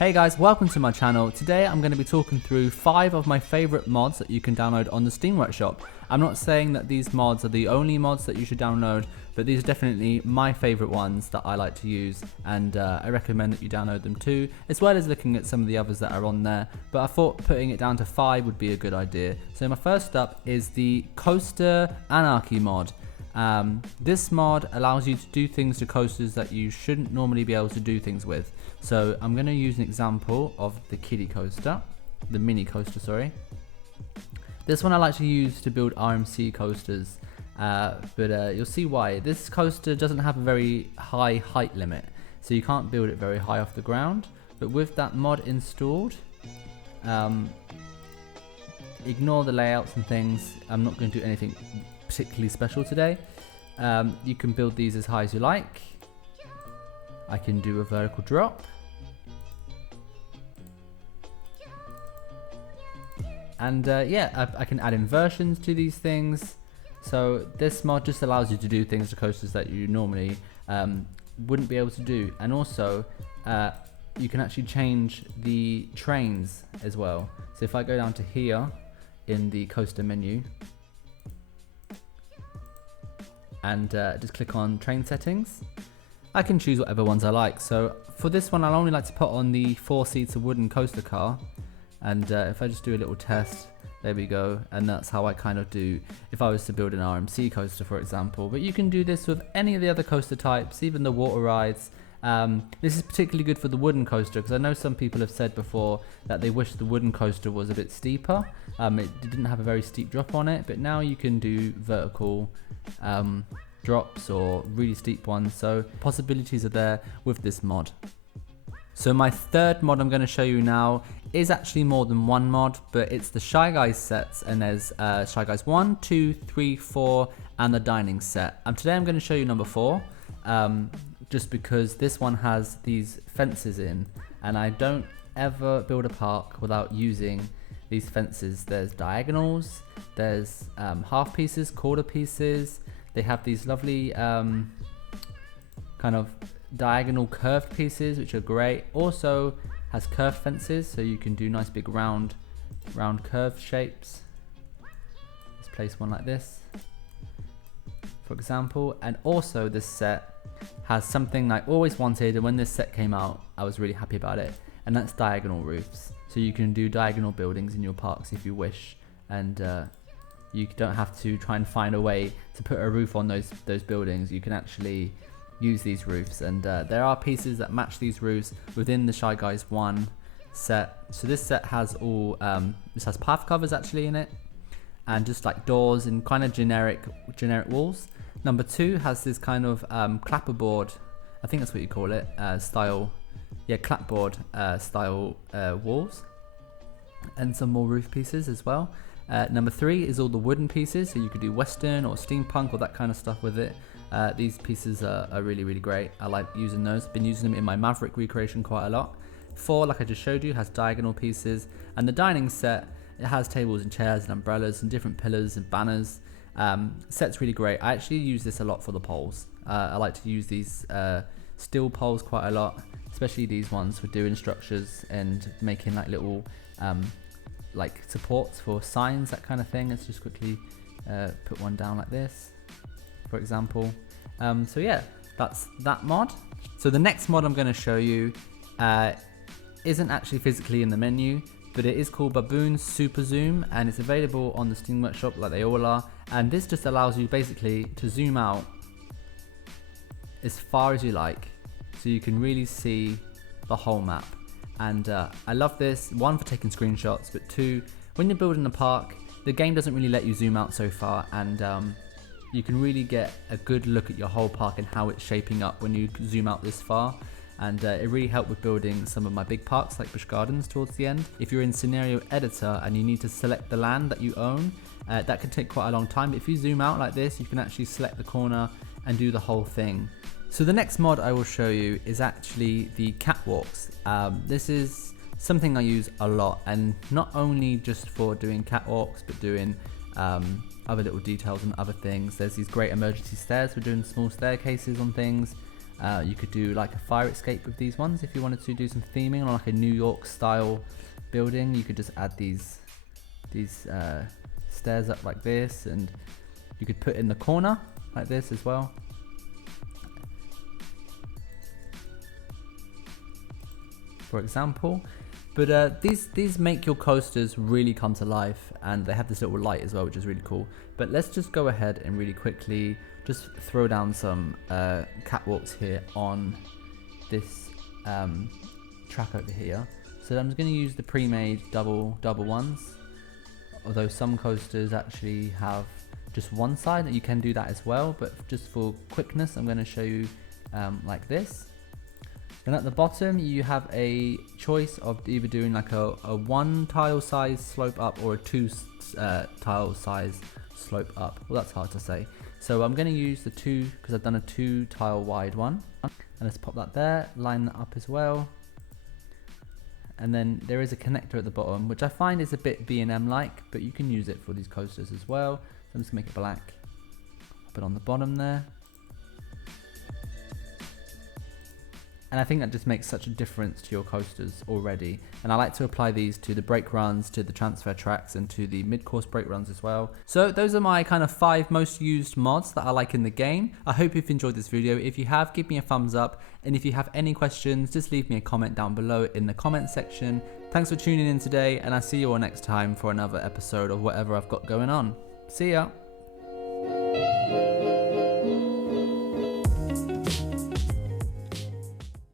Hey guys, welcome to my channel. Today I'm going to be talking through 5 of my favorite mods that you can download on the Steam Workshop. I'm not saying that these mods are the only mods that you should download, but these are definitely my favorite ones that I like to use, and I recommend that you download them too, as well as looking at some of the others that are on there. But I thought putting it down to 5 would be a good idea. So my first up is the Coaster Anarchy mod. This mod allows you to do things to coasters that you shouldn't normally be able to do things with. So I'm going to use an example of the kiddie coaster, the mini coaster, sorry. This one I like to use to build RMC coasters, but you'll see why. This coaster doesn't have a very high height limit, so you can't build it very high off the ground. But with that mod installed, ignore the layouts and things. I'm not going to do anything particularly special today. You can build these as high as you like. I can do a vertical drop, and I can add inversions to these things. So this mod just allows you to do things to coasters that you normally wouldn't be able to do, and also you can actually change the trains as well. So if I go down to here in the coaster menu and just click on train settings, I can choose whatever ones I like. So for this one, I'll only like to put on the 4-seater wooden coaster car, and if I just do a little test, there we go, and that's how I kind of do if I was to build an RMC coaster, for example. But you can do this with any of the other coaster types, even the water rides. This is particularly good for the wooden coaster, because I know some people have said before that they wish the wooden coaster was a bit steeper. It didn't have a very steep drop on it, but now you can do vertical drops or really steep ones, so possibilities are there with this mod. So my third mod I'm going to show you now is actually more than one mod, but it's the Shy Guys sets, and there's Shy Guys 1, 2, 3, 4 and the dining set. Today I'm going to show you number 4, just because this one has these fences in, and I don't ever build a park without using these fences. There's diagonals, there's half pieces, quarter pieces. They have these lovely kind of diagonal curved pieces, which are great. Also has curved fences, so you can do nice big round curved shapes. Let's place one like this, for example. And also this set has something I always wanted, and when this set came out, I was really happy about it, and that's diagonal roofs. So you can do diagonal buildings in your parks if you wish, and you don't have to try and find a way to put a roof on those buildings. You can actually use these roofs, and there are pieces that match these roofs within the Shy Guys 1 set. So this set has all this has path covers actually in it, and just like doors and kind of generic walls. Number 2 has this kind of clapperboard, I think that's what you call it, style, yeah, clapboard style walls, and some more roof pieces as well. Number 3 is all the wooden pieces, so you could do Western or steampunk or that kind of stuff with it. These pieces are really, really great. I like using those. Been using them in my Maverick recreation quite a lot. 4, like I just showed you, has diagonal pieces. And the dining set, it has tables and chairs and umbrellas and different pillars and banners. Set's really great. I actually use this a lot for the poles. I like to use these steel poles quite a lot, especially these ones for doing structures and making like little like supports for signs, that kind of thing. Let's just quickly put one down like this, for example. So yeah, that's that mod. So the next mod I'm going to show you isn't actually physically in the menu, but it is called Baboons Super Zoom, and it's available on the Steam Workshop like they all are. And this just allows you basically to zoom out as far as you like, so you can really see the whole map. And I love this, 1 for taking screenshots, but 2, when you're building a park, the game doesn't really let you zoom out so far, and you can really get a good look at your whole park and how it's shaping up when you zoom out this far. And it really helped with building some of my big parks like Busch Gardens towards the end. If you're in Scenario Editor and you need to select the land that you own, that can take quite a long time. But if you zoom out like this, you can actually select the corner and do the whole thing. So the next mod I will show you is actually the Catwalks. This is something I use a lot, and not only just for doing catwalks, but doing other little details and other things. There's these great emergency stairs for doing small staircases on things. You could do like a fire escape with these ones if you wanted to do some theming on like a New York style building. You could just add these stairs up like this, and you could put in the corner like this as well. For example, but these make your coasters really come to life, and they have this little light as well, which is really cool. But let's just go ahead and really quickly just throw down some catwalks here on this track over here. So I'm just going to use the pre-made double ones, although some coasters actually have just one side, that you can do that as well, but just for quickness I'm going to show you like this. Then at the bottom you have a choice of either doing like a 1 tile size slope up or a 2 tile size slope up. Well, that's hard to say. So I'm going to use the 2 because I've done a 2 tile wide one. And let's pop that there, line that up as well. And then there is a connector at the bottom, which I find is a bit B&M like, but you can use it for these coasters as well. So I'm just going to make it black, put it on the bottom there. And I think that just makes such a difference to your coasters already. And I like to apply these to the brake runs, to the transfer tracks, and to the mid-course brake runs as well. So those are my kind of 5 most used mods that I like in the game. I hope you've enjoyed this video. If you have, give me a thumbs up. And if you have any questions, just leave me a comment down below in the comment section. Thanks for tuning in today, and I'll see you all next time for another episode of whatever I've got going on. See ya!